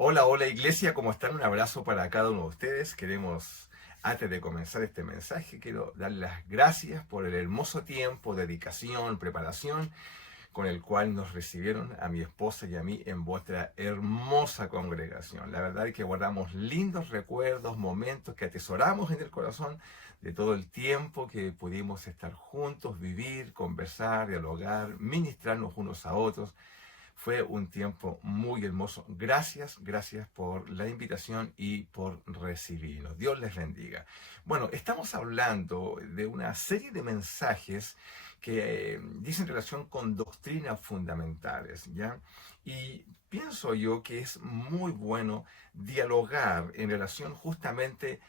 Hola, hola iglesia, ¿cómo están? Un abrazo para cada uno de ustedes. Antes de comenzar este mensaje, quiero dar las gracias por el hermoso tiempo, dedicación, preparación con el cual nos recibieron a mi esposa y a mí en vuestra hermosa congregación. La verdad es que guardamos lindos recuerdos, momentos que atesoramos en el corazón de todo el tiempo que pudimos estar juntos, vivir, conversar, dialogar, ministrarnos unos a otros. Fue un tiempo muy hermoso. Gracias por la invitación y por recibirnos. Dios les bendiga. Bueno, estamos hablando de una serie de mensajes que dicen relación con doctrinas fundamentales, ¿ya? Y pienso yo que es muy bueno dialogar en relación justamente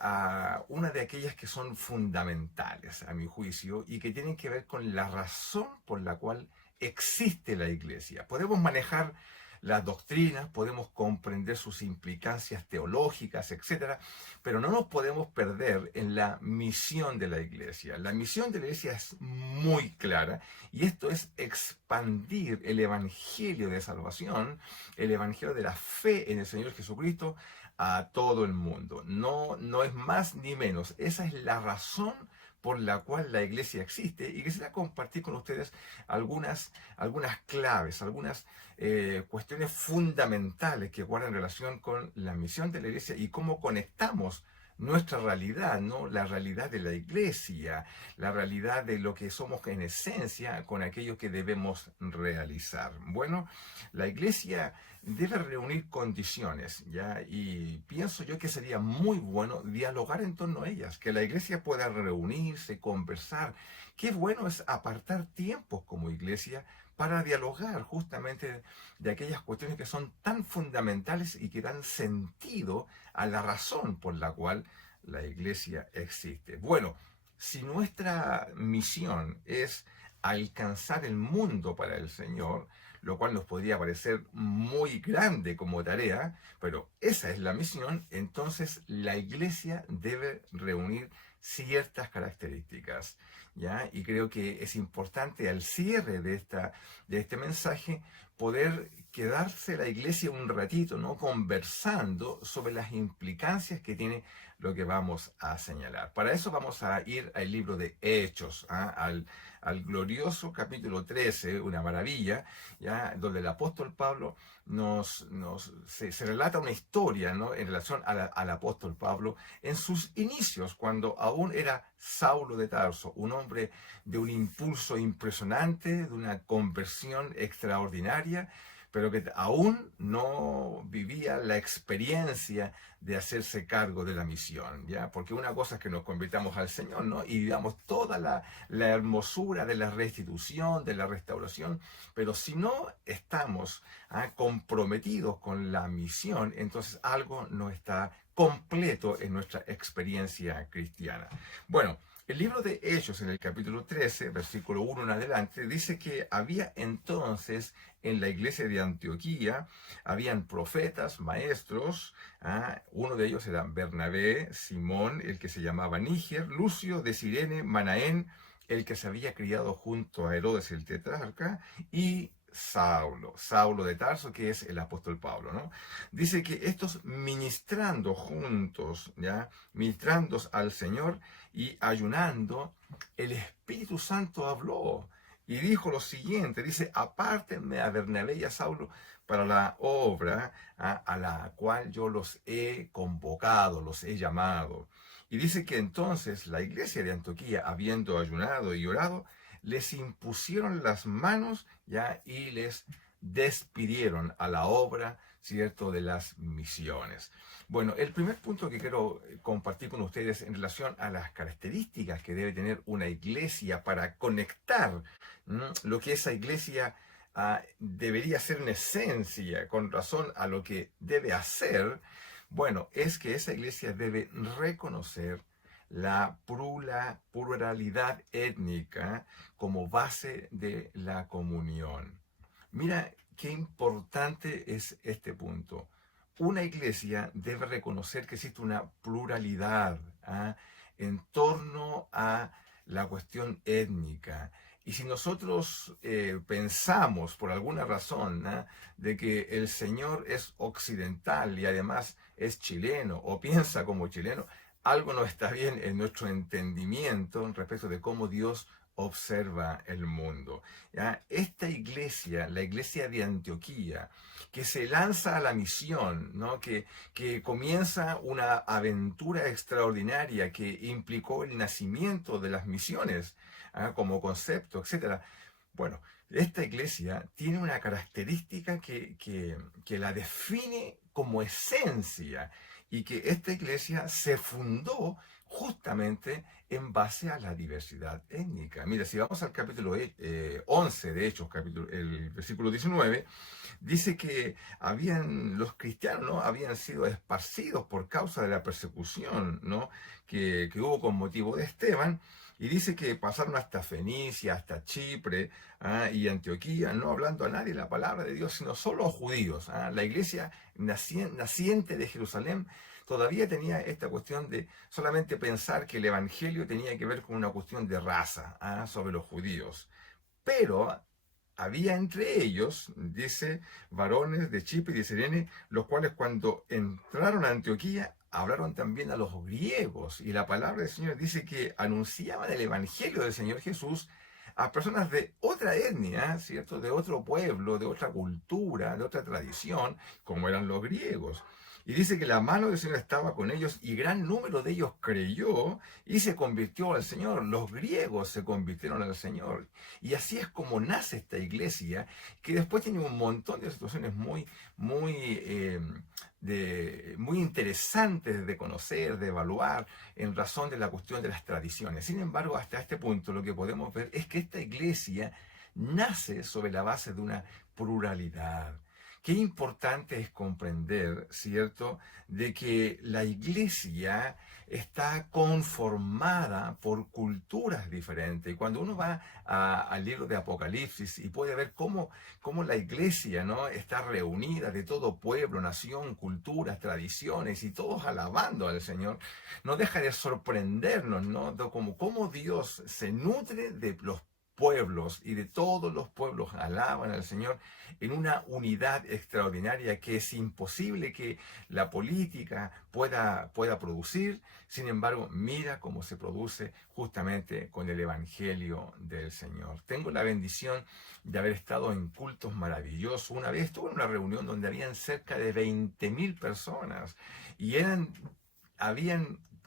a una de aquellas que son fundamentales, a mi juicio, y que tienen que ver con la razón por la cual existe la iglesia. Podemos manejar las doctrinas, podemos comprender sus implicancias teológicas, etcétera, pero no nos podemos perder en la misión de la iglesia. La misión de la iglesia es muy clara y esto es expandir el evangelio de salvación, el evangelio de la fe en el Señor Jesucristo a todo el mundo. No es más ni menos. Esa es la razón por la cual la iglesia existe y quisiera compartir con ustedes algunas claves, algunas cuestiones fundamentales que guardan relación con la misión de la iglesia y cómo conectamos nuestra realidad, ¿no? La realidad de la iglesia, la realidad de lo que somos en esencia con aquello que debemos realizar. Bueno, la iglesia debe reunir condiciones, ¿ya? Y pienso yo que sería muy bueno dialogar en torno a ellas, que la iglesia pueda reunirse, conversar. Qué bueno es apartar tiempos como iglesia para dialogar justamente de aquellas cuestiones que son tan fundamentales y que dan sentido a la razón por la cual la iglesia existe. Bueno, si nuestra misión es alcanzar el mundo para el Señor, lo cual nos podría parecer muy grande como tarea, pero esa es la misión, entonces la iglesia debe reunir ciertas características, ¿ya? Y creo que es importante al cierre de este mensaje poder quedarse la iglesia un ratito, ¿no? Conversando sobre las implicancias que tiene lo que vamos a señalar. Para eso vamos a ir al libro de Hechos, ¿ah? Al glorioso capítulo 13, una maravilla, ¿ya? Donde el apóstol Pablo se relata una historia, ¿no? En relación al apóstol Pablo en sus inicios, cuando aún era Saulo de Tarso, un hombre de un impulso impresionante, de una conversión extraordinaria, pero que aún no vivía la experiencia de hacerse cargo de la misión, ¿ya? Porque una cosa es que nos convirtamos al Señor, ¿no? Y digamos toda la hermosura de la restitución, de la restauración, pero si no estamos comprometidos con la misión, entonces algo no está completo en nuestra experiencia cristiana. Bueno, el libro de Hechos en el capítulo 13, versículo 1 en adelante, dice que había entonces en la iglesia de Antioquía, habían profetas, maestros, uno de ellos era Bernabé, Simón, el que se llamaba Níger, Lucio de Cirene, Manaén, el que se había criado junto a Herodes el tetrarca, y Saulo de Tarso, que es el apóstol Pablo, ¿no? Dice que estos ministrando juntos, ¿ya? Ministrando al Señor y ayunando, el Espíritu Santo habló y dijo lo siguiente, dice, apártenme a Bernabé y a Saulo para la obra a la cual yo los he convocado, los he llamado. Y dice que entonces la iglesia de Antioquía, habiendo ayunado y orado, les impusieron las manos ya y les despidieron a la obra, ¿cierto?, de las misiones. Bueno, el primer punto que quiero compartir con ustedes en relación a las características que debe tener una iglesia para conectar lo que esa iglesia debería ser en esencia con razón a lo que debe hacer, bueno, es que esa iglesia debe reconocer la pluralidad étnica como base de la comunión. Mira qué importante es este punto. Una iglesia debe reconocer que existe una pluralidad en torno a la cuestión étnica, Y si nosotros pensamos por alguna razón, ¿no?, de que el Señor es occidental y además es chileno o piensa como chileno, algo no está bien en nuestro entendimiento respecto de cómo Dios observa el mundo. ¿Ya? Esta iglesia, la iglesia de Antioquía, que se lanza a la misión, ¿no?, que comienza una aventura extraordinaria que implicó el nacimiento de las misiones, como concepto, etcétera. Bueno, esta iglesia tiene una característica que la define como esencia, y que esta iglesia se fundó justamente en base a la diversidad étnica. Mira, si vamos al capítulo 11 de Hechos, el versículo 19, dice que los cristianos, ¿no?, habían sido esparcidos por causa de la persecución, ¿no?, que hubo con motivo de Esteban. Y dice que pasaron hasta Fenicia, hasta Chipre, y Antioquía, no hablando a nadie la palabra de Dios, sino solo a judíos. La iglesia naciente de Jerusalén todavía tenía esta cuestión de solamente pensar que el evangelio tenía que ver con una cuestión de raza, sobre los judíos. Pero había entre ellos, dice, varones de Chipre y de Cirene, los cuales cuando entraron a Antioquía hablaron también a los griegos. Y la palabra del Señor dice que anunciaban el evangelio del Señor Jesús a personas de otra etnia, ¿cierto?, de otro pueblo, de otra cultura, de otra tradición, como eran los griegos. Y dice que la mano del Señor estaba con ellos y gran número de ellos creyó y se convirtió al Señor. Los griegos se convirtieron al Señor. Y así es como nace esta iglesia, que después tiene un montón de situaciones muy interesantes de conocer, de evaluar, en razón de la cuestión de las tradiciones. Sin embargo, hasta este punto lo que podemos ver es que esta iglesia nace sobre la base de una pluralidad. Qué importante es comprender, ¿cierto?, de que la iglesia está conformada por culturas diferentes. Y cuando uno va al libro de Apocalipsis y puede ver cómo la iglesia, ¿no?, está reunida de todo pueblo, nación, culturas, tradiciones, y todos alabando al Señor, no deja de sorprendernos, ¿no?, de cómo Dios se nutre de los pueblos, y de todos los pueblos alaban al Señor en una unidad extraordinaria que es imposible que la política pueda producir. Sin embargo, mira cómo se produce justamente con el Evangelio del Señor. Tengo la bendición de haber estado en cultos maravillosos. Una vez estuve en una reunión donde habían cerca de 20.000 personas y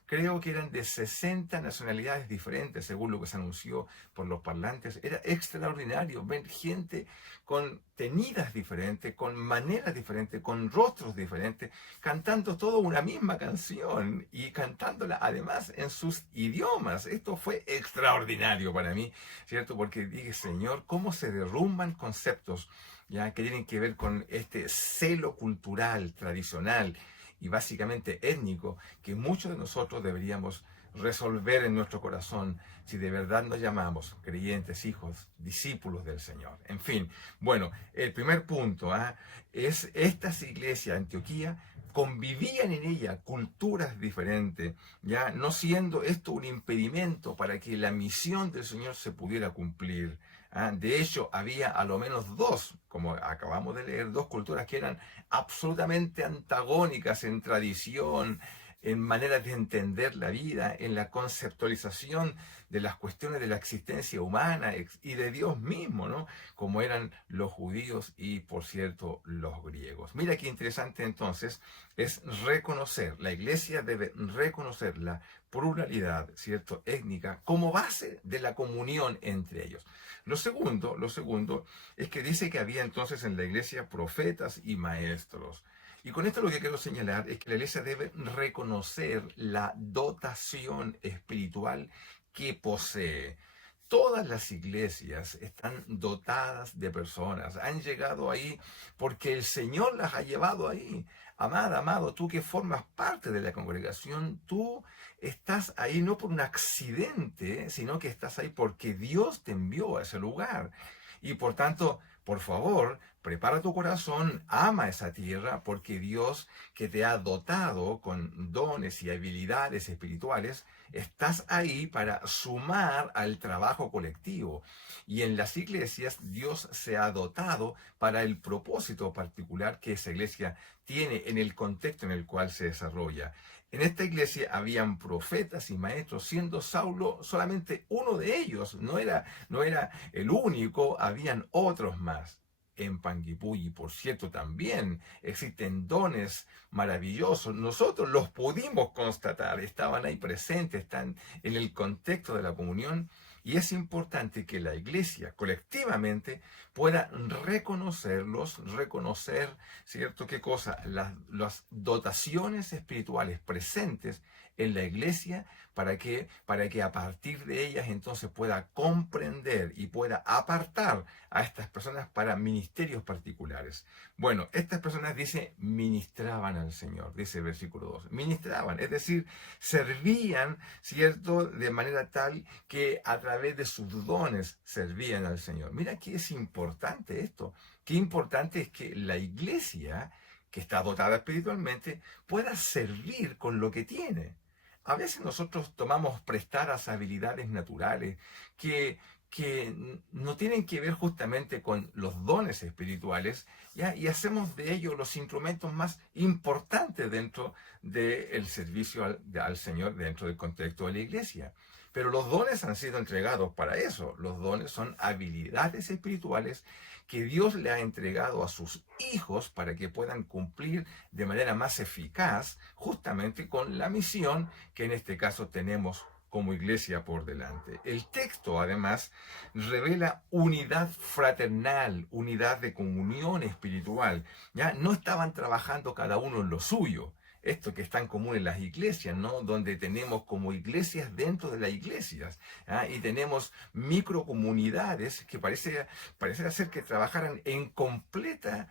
creo que eran de 60 nacionalidades diferentes, según lo que se anunció por los parlantes. Era extraordinario ver gente con tenidas diferentes, con maneras diferentes, con rostros diferentes, cantando toda una misma canción y cantándola además en sus idiomas. Esto fue extraordinario para mí, ¿cierto? Porque dije, Señor, ¿cómo se derrumban conceptos, ya, que tienen que ver con este celo cultural, tradicional y básicamente étnico, que muchos de nosotros deberíamos resolver en nuestro corazón si de verdad nos llamamos creyentes, hijos, discípulos del Señor? En fin, bueno, el primer punto es estas iglesias de Antioquía convivían en ella culturas diferentes, ya no siendo esto un impedimento para que la misión del Señor se pudiera cumplir. De hecho, había a lo menos dos, como acabamos de leer, dos culturas que eran absolutamente antagónicas en tradición, en maneras de entender la vida, en la conceptualización de las cuestiones de la existencia humana y de Dios mismo, ¿no?, como eran los judíos y, por cierto, los griegos. Mira qué interesante entonces es reconocer, la iglesia debe reconocer la pluralidad, ¿cierto?, étnica como base de la comunión entre ellos. Lo segundo es que dice que había entonces en la iglesia profetas y maestros. Y con esto lo que quiero señalar es que la iglesia debe reconocer la dotación espiritual que posee. Todas las iglesias están dotadas de personas, han llegado ahí porque el Señor las ha llevado ahí. Amada, amado, tú que formas parte de la congregación, tú estás ahí no por un accidente, sino que estás ahí porque Dios te envió a ese lugar. Y por tanto, por favor, prepara tu corazón, ama esa tierra, porque Dios que te ha dotado con dones y habilidades espirituales, estás ahí para sumar al trabajo colectivo. Y en las iglesias Dios se ha dotado para el propósito particular que esa iglesia tiene en el contexto en el cual se desarrolla. En esta iglesia habían profetas y maestros, siendo Saulo solamente uno de ellos, no era el único, habían otros más. En Panguipulli, por cierto, también existen dones maravillosos. Nosotros los pudimos constatar, estaban ahí presentes, están en el contexto de la comunión. Y es importante que la iglesia colectivamente pueda reconocerlos, reconocer, ¿cierto? ¿Qué cosa? Las dotaciones espirituales presentes en la iglesia para que a partir de ellas entonces pueda comprender y pueda apartar a estas personas para ministerios particulares. Bueno, estas personas, dice, ministraban al Señor, dice el versículo 2. Ministraban, es decir, servían, ¿cierto? De manera tal que a través de sus dones servían al Señor. Mira que es importante esto. Qué importante es que la iglesia, que está dotada espiritualmente, pueda servir con lo que tiene. A veces nosotros tomamos prestadas habilidades naturales que no tienen que ver justamente con los dones espirituales, ¿ya? Y hacemos de ellos los instrumentos más importantes dentro del servicio al Señor, dentro del contexto de la iglesia. Pero los dones han sido entregados para eso. Los dones son habilidades espirituales que Dios le ha entregado a sus hijos para que puedan cumplir de manera más eficaz justamente con la misión que en este caso tenemos como iglesia por delante. El texto además revela unidad fraternal, unidad de comunión espiritual. Ya no estaban trabajando cada uno en lo suyo. Esto que es tan común en las iglesias, ¿no? Donde tenemos como iglesias dentro de las iglesias, ¿ah? Y tenemos microcomunidades que parece ser que trabajaran en completa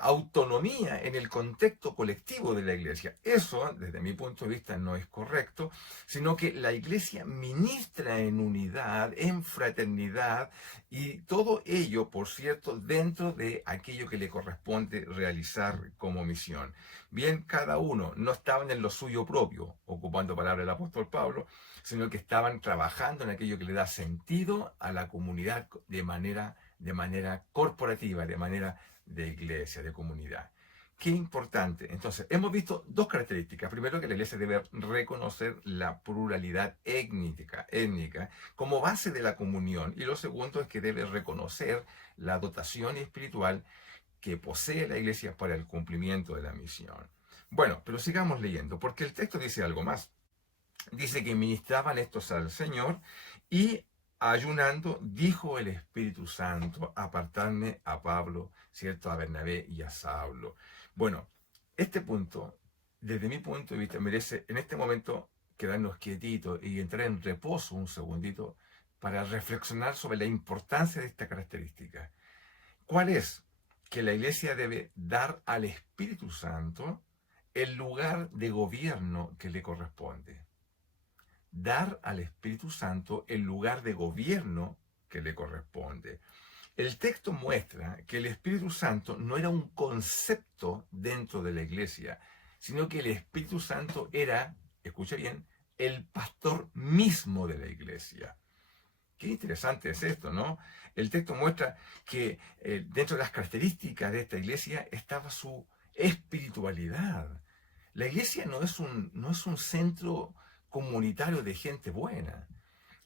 autonomía en el contexto colectivo de la iglesia. Eso, desde mi punto de vista, no es correcto, sino que la iglesia ministra en unidad, en fraternidad, y todo ello, por cierto, dentro de aquello que le corresponde realizar como misión. Bien, cada uno no estaban en lo suyo propio, ocupando palabras del apóstol Pablo, sino que estaban trabajando en aquello que le da sentido a la comunidad de manera corporativa, de manera de iglesia, de comunidad. Qué importante. Entonces, hemos visto dos características. Primero, que la iglesia debe reconocer la pluralidad étnica como base de la comunión. Y lo segundo es que debe reconocer la dotación espiritual que posee la iglesia para el cumplimiento de la misión. Bueno, pero sigamos leyendo, porque el texto dice algo más. Dice que ministraban estos al Señor y ayunando, dijo el Espíritu Santo, apartarme a Pablo, ¿cierto? A Bernabé y a Saulo. Bueno, este punto, desde mi punto de vista, merece en este momento quedarnos quietitos y entrar en reposo un segundito para reflexionar sobre la importancia de esta característica. ¿Cuál es? Que la iglesia debe dar al Espíritu Santo el lugar de gobierno que le corresponde. Dar al Espíritu Santo el lugar de gobierno que le corresponde. El texto muestra que el Espíritu Santo no era un concepto dentro de la iglesia, sino que el Espíritu Santo era, escucha bien, el pastor mismo de la iglesia. Qué interesante es esto, ¿no? El texto muestra que dentro de las características de esta iglesia estaba su espiritualidad. La iglesia no es un centro comunitario de gente buena,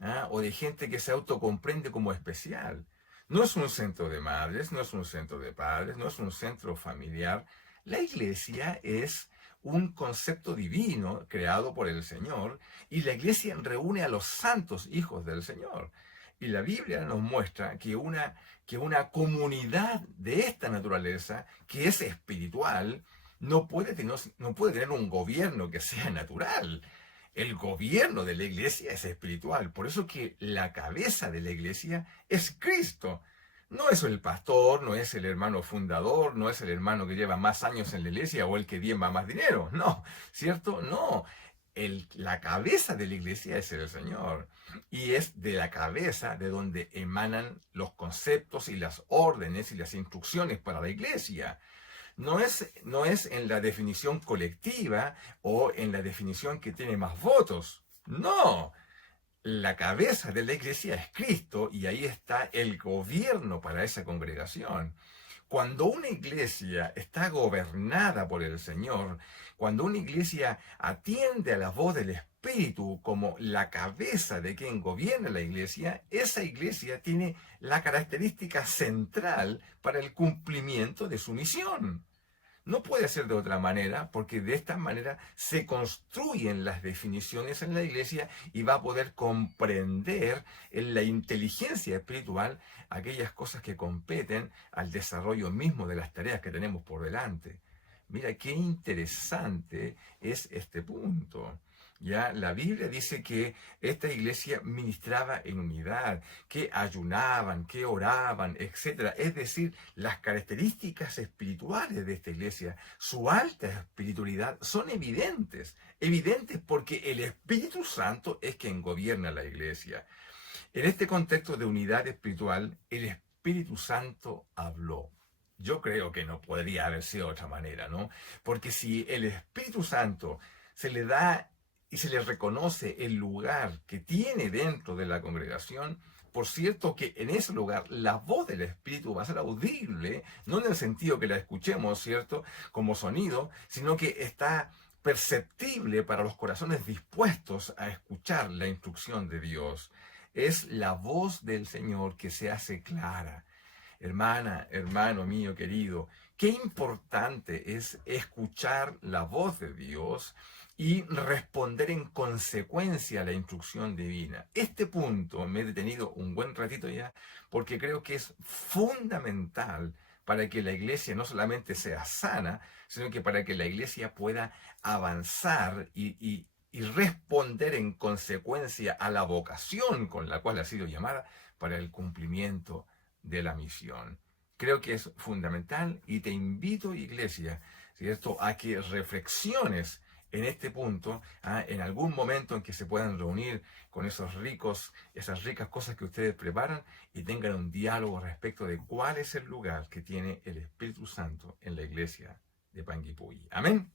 ¿ah? O de gente que se autocomprende como especial. No es un centro de madres, no es un centro de padres, no es un centro familiar. La iglesia es un concepto divino creado por el Señor, y la iglesia reúne a los santos hijos del Señor. Y la Biblia nos muestra que una comunidad de esta naturaleza, que es espiritual, no puede tener un gobierno que sea natural. El gobierno de la iglesia es espiritual. Por eso que la cabeza de la iglesia es Cristo. No es el pastor, no es el hermano fundador, no es el hermano que lleva más años en la iglesia o el que diezma más dinero. No, ¿cierto? No. la cabeza de la iglesia es el Señor. Y es de la cabeza de donde emanan los conceptos y las órdenes y las instrucciones para la iglesia. No es en la definición colectiva o en la definición que tiene más votos. No. La cabeza de la iglesia es Cristo y ahí está el gobierno para esa congregación. Cuando una iglesia está gobernada por el Señor, cuando una iglesia atiende a la voz del Espíritu como la cabeza de quien gobierna la iglesia, esa iglesia tiene la característica central para el cumplimiento de su misión. No puede ser de otra manera, porque de esta manera se construyen las definiciones en la iglesia y va a poder comprender en la inteligencia espiritual aquellas cosas que competen al desarrollo mismo de las tareas que tenemos por delante. Mira qué interesante es este punto. Ya la Biblia dice que esta iglesia ministraba en unidad, que ayunaban, que oraban, etc. Es decir, las características espirituales de esta iglesia, su alta espiritualidad, son evidentes. Evidentes porque el Espíritu Santo es quien gobierna la iglesia. En este contexto de unidad espiritual, el Espíritu Santo habló. Yo creo que no podría haber sido de otra manera, ¿no? Porque si el Espíritu Santo se le da y se le reconoce el lugar que tiene dentro de la congregación, por cierto que en ese lugar la voz del Espíritu va a ser audible, no en el sentido que la escuchemos, ¿cierto?, como sonido, sino que está perceptible para los corazones dispuestos a escuchar la instrucción de Dios. Es la voz del Señor que se hace clara. Hermana, hermano mío querido, qué importante es escuchar la voz de Dios y responder en consecuencia a la instrucción divina. Este punto me he detenido un buen ratito ya porque creo que es fundamental para que la iglesia no solamente sea sana, sino que para que la iglesia pueda avanzar y responder en consecuencia a la vocación con la cual ha sido llamada para el cumplimiento de la misión. Creo que es fundamental y te invito, iglesia, ¿cierto?, a que reflexiones en este punto, en algún momento en que se puedan reunir con esas ricas cosas que ustedes preparan y tengan un diálogo respecto de cuál es el lugar que tiene el Espíritu Santo en la iglesia de Panguipulli. Amén.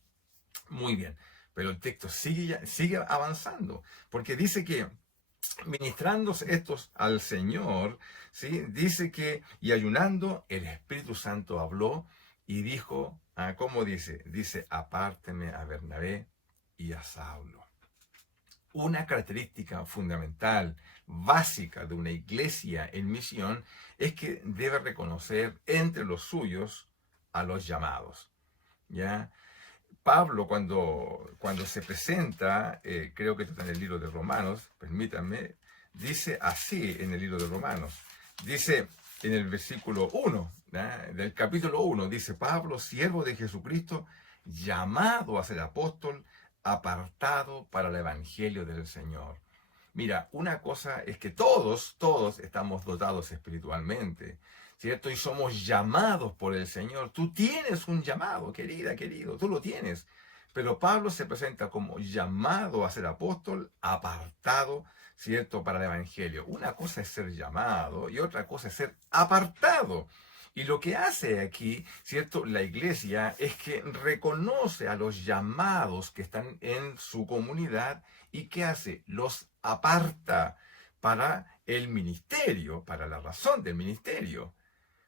Muy bien, pero el texto sigue avanzando, porque dice que ministrando estos al Señor, ¿sí?, dice que, y ayunando, el Espíritu Santo habló y dijo, ¿cómo dice? Dice, apárteme a Bernabé y a Saulo. Una característica fundamental, básica de una iglesia en misión es que debe reconocer entre los suyos a los llamados, ¿ya? Pablo, cuando se presenta, creo que está en el libro de Romanos, permítanme, dice así en el libro de Romanos, dice en el versículo 1, del capítulo 1, dice, Pablo, siervo de Jesucristo, llamado a ser apóstol, apartado para el evangelio del Señor. Mira, una cosa es que todos estamos dotados espiritualmente, ¿cierto? Y somos llamados por el Señor. Tú tienes un llamado, querida, querido, tú lo tienes. Pero Pablo se presenta como llamado a ser apóstol, apartado, ¿cierto?, para el Evangelio. Una cosa es ser llamado y otra cosa es ser apartado. Y lo que hace aquí, ¿cierto?, la iglesia es que reconoce a los llamados que están en su comunidad y ¿qué hace? Los aparta para el ministerio, para la razón del ministerio.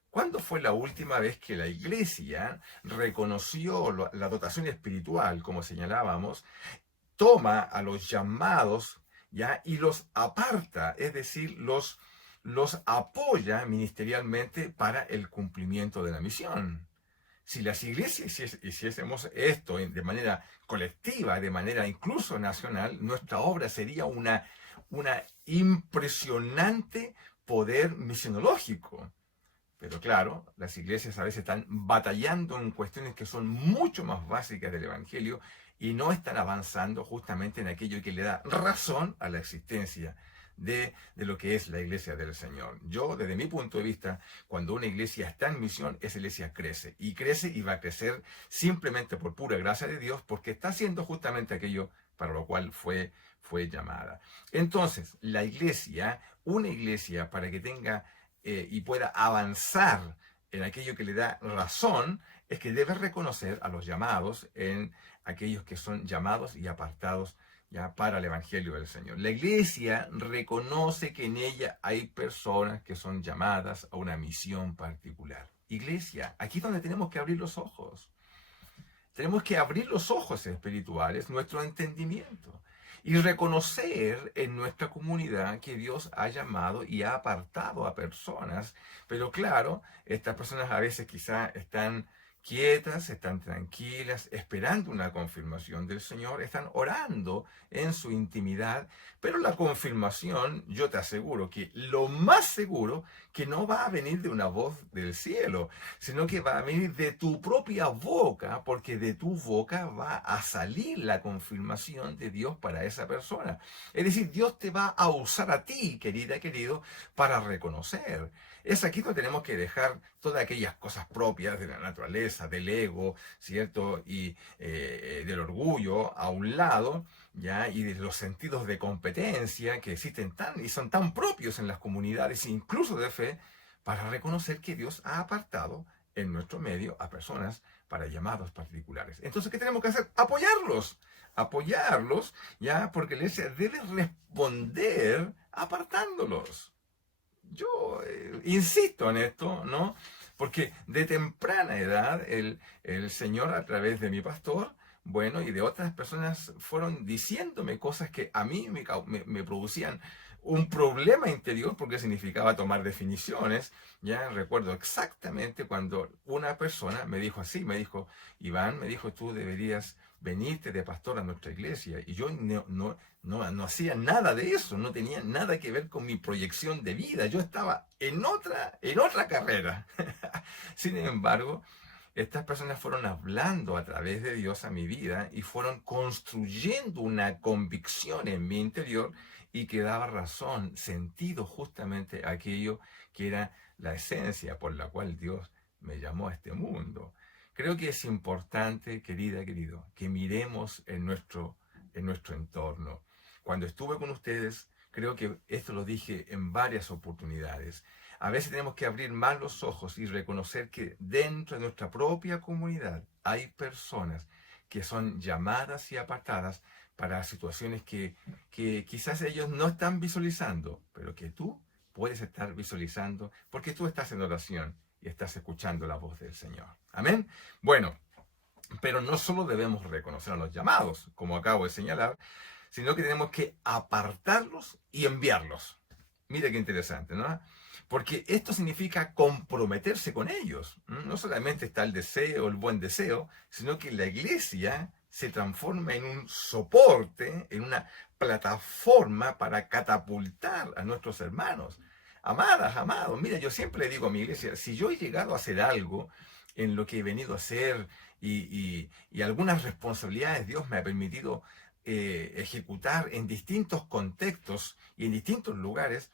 ¿Cuándo fue la última vez que la iglesia reconoció la dotación espiritual, como señalábamos, toma a los llamados, ¿ya?, y los aparta, es decir, los apoya ministerialmente para el cumplimiento de la misión? Si las iglesias hiciésemos esto de manera colectiva, de manera incluso nacional, nuestra obra sería una impresionante poder misionológico. Pero claro, las iglesias a veces están batallando en cuestiones que son mucho más básicas del Evangelio y no están avanzando justamente en aquello que le da razón a la existencia de lo que es la iglesia del Señor. Yo, desde mi punto de vista, cuando una iglesia está en misión, esa iglesia crece y va a crecer simplemente por pura gracia de Dios, porque está haciendo justamente aquello para lo cual fue llamada. Entonces, la iglesia, una iglesia para que tenga y pueda avanzar en aquello que le da razón, es que debe reconocer a los llamados en aquellos que son llamados y apartados ya para el Evangelio del Señor. La iglesia reconoce que en ella hay personas que son llamadas a una misión particular. Iglesia, aquí es donde tenemos que abrir los ojos. Tenemos que abrir los ojos espirituales, nuestro entendimiento, y reconocer en nuestra comunidad que Dios ha llamado y ha apartado a personas. Pero claro, estas personas a veces quizá están quietas, están tranquilas, esperando una confirmación del Señor, están orando en su intimidad, pero la confirmación, yo te aseguro que lo más seguro que no va a venir de una voz del cielo, sino que va a venir de tu propia boca, porque de tu boca va a salir la confirmación de Dios para esa persona. Es decir, Dios te va a usar a ti, querida, querido, para reconocer. Es aquí donde tenemos que dejar todas aquellas cosas propias de la naturaleza, del ego, ¿cierto? Y del orgullo a un lado, ¿ya? Y de los sentidos de competencia que existen y son tan propios en las comunidades, incluso de fe, para reconocer que Dios ha apartado en nuestro medio a personas para llamados particulares. Entonces, ¿qué tenemos que hacer? Apoyarlos, ¿ya? Porque la iglesia debe responder apartándolos. Yo insisto en esto, ¿no? Porque de temprana edad el Señor, a través de mi pastor, bueno, y de otras personas, fueron diciéndome cosas que a mí me producían un problema interior, porque significaba tomar definiciones. Ya recuerdo exactamente cuando una persona me dijo así, me dijo, Iván, me dijo, tú deberías venirte de pastor a nuestra iglesia. Y yo no hacía nada de eso, no tenía nada que ver con mi proyección de vida. Yo estaba en otra carrera. Sin embargo, estas personas fueron hablando a través de Dios a mi vida y fueron construyendo una convicción en mi interior y que daba razón, sentido justamente a aquello que era la esencia por la cual Dios me llamó a este mundo. Creo que es importante, querida, querido, que miremos en nuestro entorno. Cuando estuve con ustedes, creo que esto lo dije en varias oportunidades. A veces tenemos que abrir más los ojos y reconocer que dentro de nuestra propia comunidad hay personas que son llamadas y apartadas para situaciones que quizás ellos no están visualizando, pero que tú puedes estar visualizando porque tú estás en oración y estás escuchando la voz del Señor. Amén. Bueno, pero no solo debemos reconocer a los llamados, como acabo de señalar, sino que tenemos que apartarlos y enviarlos. Mira qué interesante, ¿no? Porque esto significa comprometerse con ellos. No solamente está el deseo, el buen deseo, sino que la iglesia se transforma en un soporte, en una plataforma para catapultar a nuestros hermanos. Amadas, amados, mira, yo siempre le digo a mi iglesia, si yo he llegado a hacer algo en lo que he venido a hacer y algunas responsabilidades Dios me ha permitido ejecutar en distintos contextos y en distintos lugares,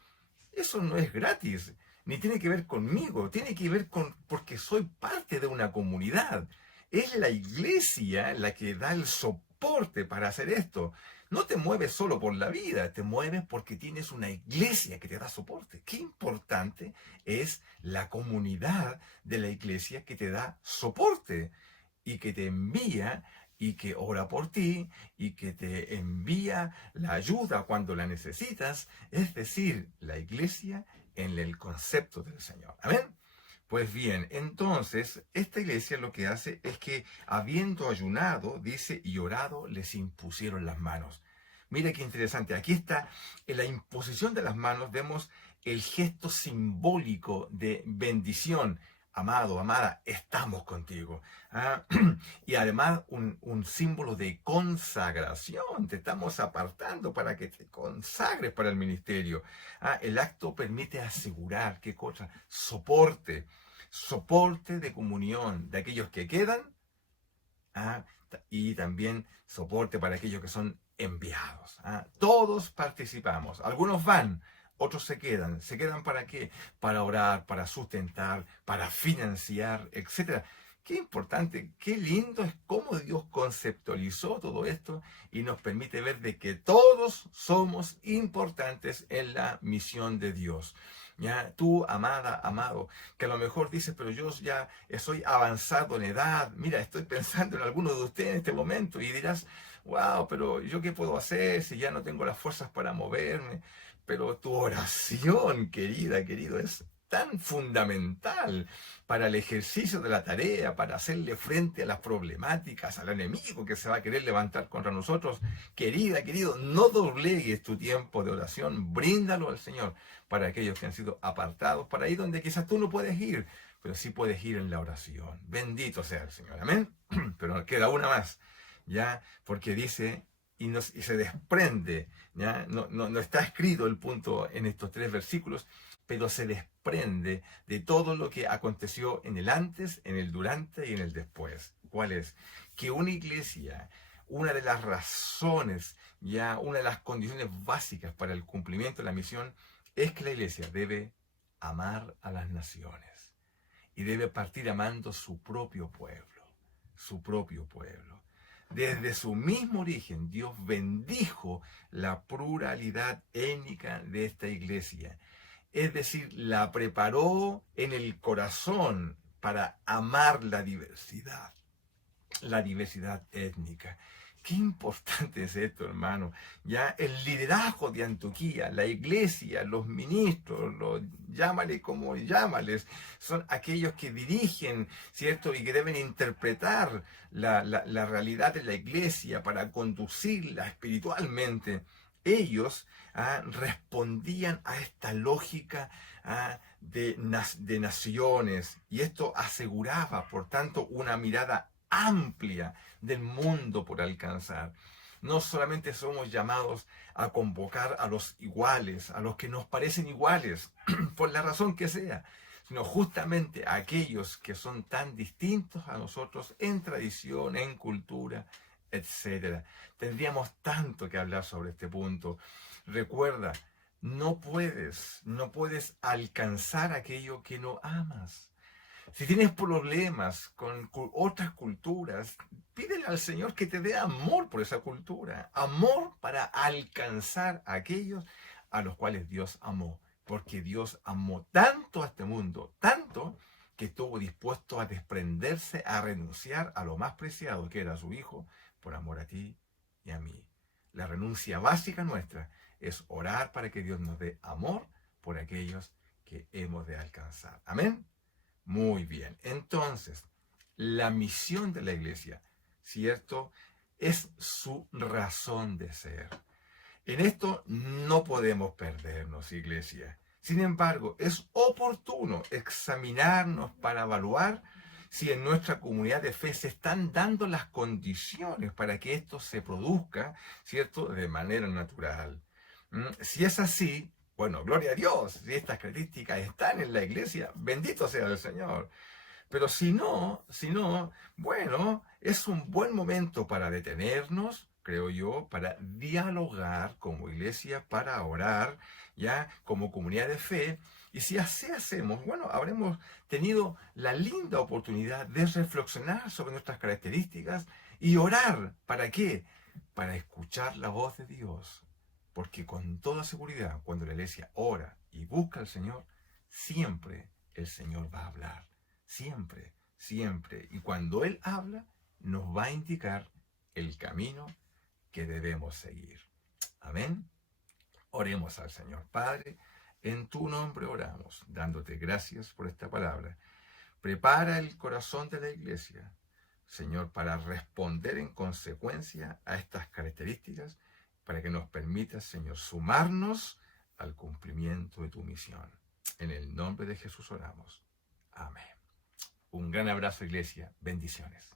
eso no es gratis, ni tiene que ver conmigo, tiene que ver con porque soy parte de una comunidad. Es la iglesia la que da el soporte para hacer esto. No te mueves solo por la vida, te mueves porque tienes una iglesia que te da soporte. Qué importante es la comunidad de la iglesia que te da soporte y que te envía y que ora por ti y que te envía la ayuda cuando la necesitas, es decir, la iglesia en el concepto del Señor. Amén. Pues bien, entonces, esta iglesia lo que hace es que, habiendo ayunado, dice, y orado, les impusieron las manos. Mira qué interesante. Aquí está, en la imposición de las manos, vemos el gesto simbólico de bendición. Amado, amada, estamos contigo. Ah, y además un símbolo de consagración. Te estamos apartando para que te consagres para el ministerio. El acto permite asegurar, ¿qué cosa? Soporte de comunión de aquellos que quedan, y también soporte para aquellos que son enviados. ¿Ah? Todos participamos. Algunos van, otros se quedan. ¿Se quedan para qué? Para orar, para sustentar, para financiar, etcétera. Qué importante, qué lindo es cómo Dios conceptualizó todo esto y nos permite ver de que todos somos importantes en la misión de Dios. Ya, tú, amada, amado, que a lo mejor dices, pero yo ya soy avanzado en edad, mira, estoy pensando en alguno de ustedes en este momento y dirás, wow, pero ¿yo qué puedo hacer si ya no tengo las fuerzas para moverme? Pero tu oración, querida, querido, es tan fundamental para el ejercicio de la tarea, para hacerle frente a las problemáticas, al enemigo que se va a querer levantar contra nosotros. Querida, querido, no doblegues tu tiempo de oración, bríndalo al Señor para aquellos que han sido apartados, para ahí donde quizás tú no puedes ir, pero sí puedes ir en la oración. Bendito sea el Señor, amén. Pero nos queda una más, ya, porque dice y se desprende, ¿ya? No está escrito el punto en estos 3 versículos, pero se desprende de todo lo que aconteció en el antes, en el durante y en el después. ¿Cuál es? Que una iglesia, una de las razones, ya una de las condiciones básicas para el cumplimiento de la misión, es que la iglesia debe amar a las naciones y debe partir amando su propio pueblo, su propio pueblo. Desde su mismo origen, Dios bendijo la pluralidad étnica de esta iglesia. Es decir, la preparó en el corazón para amar la diversidad étnica. Qué importante es esto, hermano. Ya el liderazgo de Antioquía, la iglesia, los ministros, llámale como llámales, son aquellos que dirigen, ¿cierto? Y que deben interpretar la realidad de la iglesia para conducirla espiritualmente. Ellos respondían a esta lógica de naciones y esto aseguraba, por tanto, una mirada amplia del mundo por alcanzar. No solamente somos llamados a convocar a los iguales, a los que nos parecen iguales, por la razón que sea, sino justamente a aquellos que son tan distintos a nosotros en tradición, en cultura, etcétera. Tendríamos tanto que hablar sobre este punto. Recuerda, no puedes alcanzar aquello que no amas. Si tienes problemas con otras culturas, pídele al Señor que te dé amor por esa cultura, amor para alcanzar a aquellos a los cuales Dios amó, porque Dios amó tanto a este mundo, tanto que estuvo dispuesto a desprenderse, a renunciar a lo más preciado que era su Hijo, por amor a ti y a mí. La renuncia básica nuestra es orar para que Dios nos dé amor por aquellos que hemos de alcanzar. Amén. Muy bien. Entonces, la misión de la iglesia, ¿cierto? Es su razón de ser. En esto no podemos perdernos, iglesia. Sin embargo, es oportuno examinarnos para evaluar si en nuestra comunidad de fe se están dando las condiciones para que esto se produzca, ¿cierto? De manera natural. Si es así, bueno, gloria a Dios, si estas características están en la iglesia, bendito sea el Señor. Pero si no, bueno, es un buen momento para detenernos, creo yo, para dialogar como iglesia, para orar, ya como comunidad de fe. Y si así hacemos, bueno, habremos tenido la linda oportunidad de reflexionar sobre nuestras características y orar. ¿Para qué? Para escuchar la voz de Dios. Porque con toda seguridad, cuando la iglesia ora y busca al Señor, siempre el Señor va a hablar. Siempre, siempre. Y cuando Él habla, nos va a indicar el camino que debemos seguir. Amén. Oremos al Señor. Padre, en tu nombre oramos, dándote gracias por esta palabra. Prepara el corazón de la iglesia, Señor, para responder en consecuencia a estas características, para que nos permitas, Señor, sumarnos al cumplimiento de tu misión. En el nombre de Jesús oramos. Amén. Un gran abrazo, iglesia. Bendiciones.